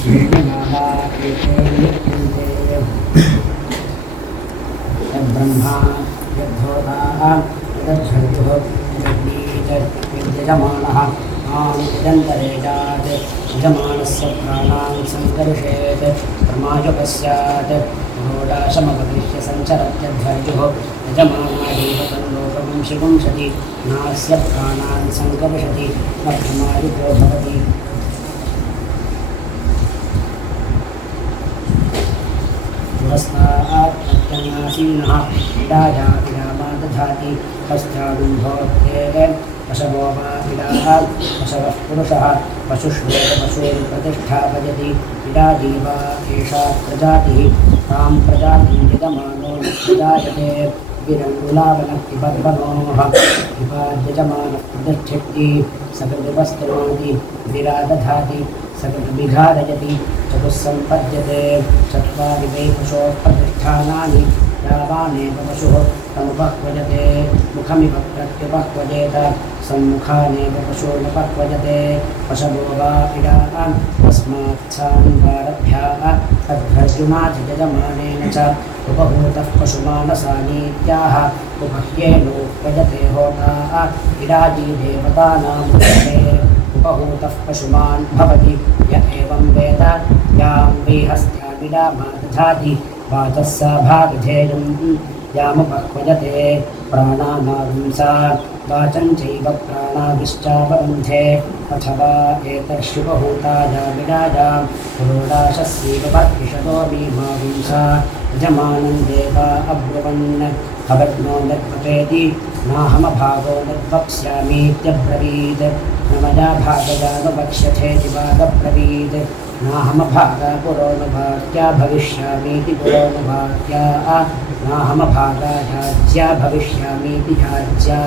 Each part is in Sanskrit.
ब्रह्मा यद्धोता यदर्षयुः यज्ञमानः यजन्तरेजात् यजमानस्य प्राणान् सङ्कर्षेत् प्रमायुपस्यात् घोडाशमपगृह्य सञ्चरत्यध्वर्युः यजमानादेवतं लोकं शिपुंसति नास्य प्राणान् सङ्कर्षति न प्रमायुको भवति पुरस्तात्तन्यासीनः इडाया इडामा दधाति पश्चादुम्भोक्तेः पशवो वा इडाः पशवः पुरुषः पशुष्वेव पशून् प्रतिष्ठापयति इडाजी वा एषा प्रजातिः तां प्रजातिं यजमानो प्रजायते विरङ्गुलावनक्तिपद्मनोः विपाद्यजमानः प्रतिष्ठति सकृतिपस्तनोति विरादधाति सकृतिविघारयति चतुस्सम्पद्यते चत्वारि वै पशोः प्रतिष्ठानानि यावानेव पशुः तमुपह्वजते मुखमिव प्रत्युपह्वजेत सम्मुखानेव पशूनुपह्वजते पशवो वा इडाः तस्मात्सान्वारभ्याः तद्भर्जुनाधियजमानेन च उपहूतः पशुमानसानीत्याह उपह्येनोपजते होताः इडाजी देवतानामुपते उपहूतः पशुमान् भवति य एवं वेद यां वै हस्त्यामिडामा दधाति वाचः सा भागधेयं यामुपह्वजते प्राणानागुंसा वाचं चैव प्राणाभिश्चावरुन्धे अथवा एतर्षुपहूतायामिडायां पुरोडाशस्यैव पर्विषतो मीमागुंसा यजमानं देवा अब्रुवन् अवज्ञो निर्वपेति नाहमभागो निर्वक्ष्यामीत्यब्रवीत् न मया भागयानुवक्ष्यथेति वागब्रवीत् नाहमभागा पुरोनुभाग्या भविष्यामीति पुरोनुभाग्या नाहमभागा याज्या भविष्यामीति याज्या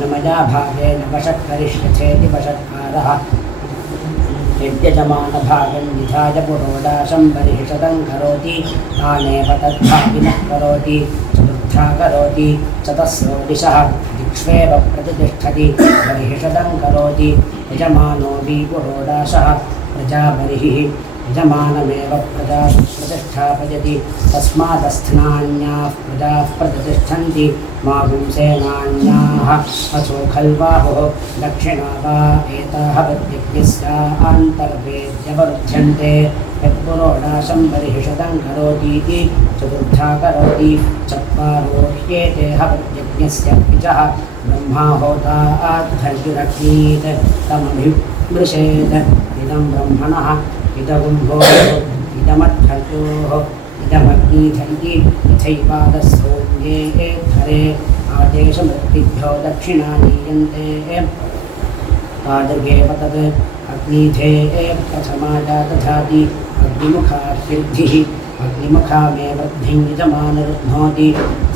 न मया भागेन वषट्करिष्यथेति वषट्कारः यद्यजमानभागं निधाय पुरोडाशं बर्हिषदं करोति तानेव तद्भाविनः करोति चतुर्था करोति चतस्रो दिशः दिक्ष्वेव प्रतिष्ठति बर्हिषदं करोति यजमानो वि पुरोडाशः प्रजाबर्हिः यजमानमेव प्रजा प्रतिष्ठापयति तस्मादस्थनान्याः प्रजाः प्रतिष्ठन्ति मागुंसेनान्याः असो खल्वाहुः दक्षिणा वा एताः प्रत्यज्ञस्यान्तर्वेद्यवरुध्यन्ते यत्पुरोडाशं बर्हिषदं करोतीति चतुर्था करोति चत्वारो ह्येतेह प्रत्यज्ञस्य पिचः ब्रह्मा होता आद्धर्युरग्नीत् तमभिमृशेत् इदं ब्रह्मणः इदगुम्भोः इदमद्धर्योः इदमग्नीथ इति यथैवादस्रोण्ये धरे आदेशमृत्तिभ्यो दक्षिणानीयन्ते तादृगेव तद् अग्नीथे प्रथमाया दधाति अग्निमुखा सिद्धिः अग्निमुखामेव वृद्धिं यजमानरुध्नोति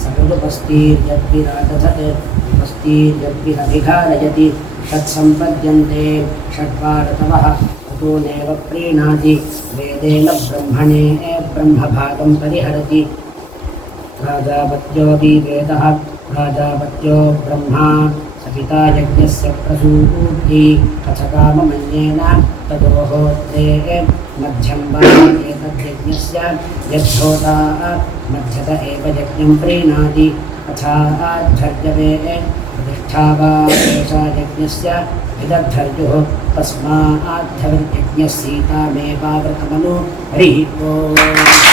सकृदुपस्तीर्यद्विरादधत् उपस्तीर्यद्विरभिघारयति तत्सम्पद्यन्ते षड्वारतवः तूनेव प्रीणाति वेदेन ब्रह्मणे ब्रह्मभागं परिहरति प्राजापत्योऽपि वेदः प्राजापत्यो ब्रह्मा सपिता यज्ञस्य प्रसूति कथकाममन्येन तदोहोत्रे मध्यं वा एतद्यज्ञस्य यद्धोता मध्यत एव यज्ञं प्रीणाति अथाद्धर्यवे प्रतिष्ठा वा एषा यज्ञस्य विदद्धर्युः तस्माद्धर्यज्ञस्सीतामेवावृतमनु हरिः ओम्।